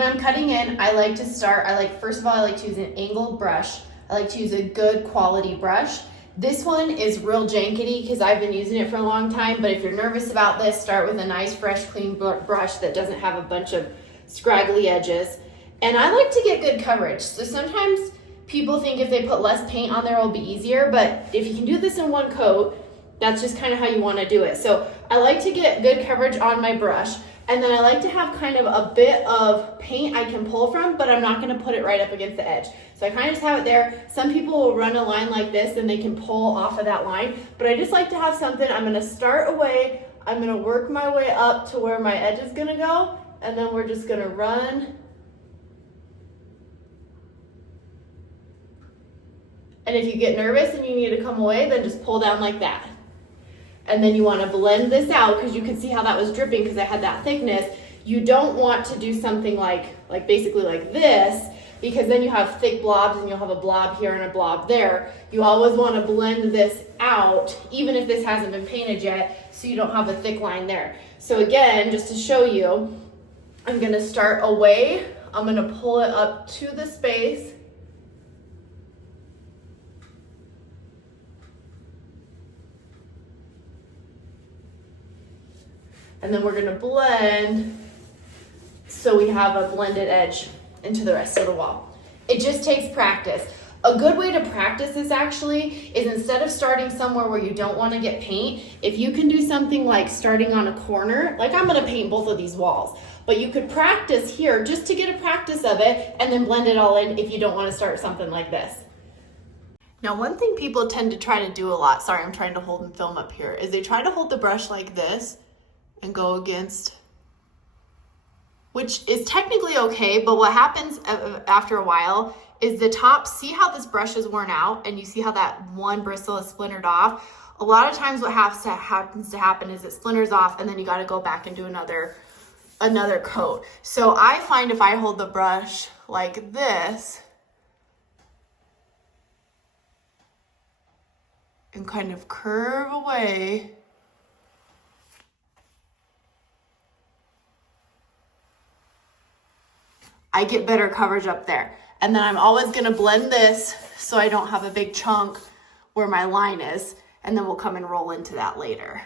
when I'm cutting in, I like to start, first of all, I like to use an angled brush. I like to use a good quality brush. This one is real jankety because I've been using it for a long time, but if you're nervous about this, start with a nice, fresh, clean brush that doesn't have a bunch of scraggly edges. And I like to get good coverage. So sometimes people think if they put less paint on there, it'll be easier, but if you can do this in one coat, that's just kind of how you want to do it. So I like to get good coverage on my brush, and then I like to have kind of a bit of paint I can pull from, but I'm not going to put it right up against the edge. So I kind of just have it there. Some people will run a line like this and they can pull off of that line, but I just like to have something. I'm going to start away, I'm going to work my way up to where my edge is going to go, and then we're just going to run. And if you get nervous and you need to come away, then just pull down like that. And then you want to blend this out because you can see how that was dripping because I had that thickness. You don't want to do something like basically like this, because then you have thick blobs and you'll have a blob here and a blob there. You always want to blend this out, even if this hasn't been painted yet, so you don't have a thick line there. So again, just to show you, I'm going to start away. I'm going to pull it up to the space. And then we're going to blend so we have a blended edge into the rest of the wall. It just takes practice. A good way to practice this actually is, instead of starting somewhere where you don't want to get paint, if you can do something like starting on a corner, like I'm going to paint both of these walls, but you could practice here just to get a practice of it and then blend it all in if you don't want to start something like this. Now, one thing people tend to try to do a lot, sorry, I'm trying to hold and film up here, is they try to hold the brush like this and go against, which is technically okay, but what happens after a while is the top, see how this brush is worn out and you see how that one bristle is splintered off? A lot of times what happens to happen is it splinters off and then you gotta go back and do another coat. So I find if I hold the brush like this and kind of curve away, I get better coverage up there. And then I'm always gonna blend this so I don't have a big chunk where my line is, and then we'll come and roll into that later.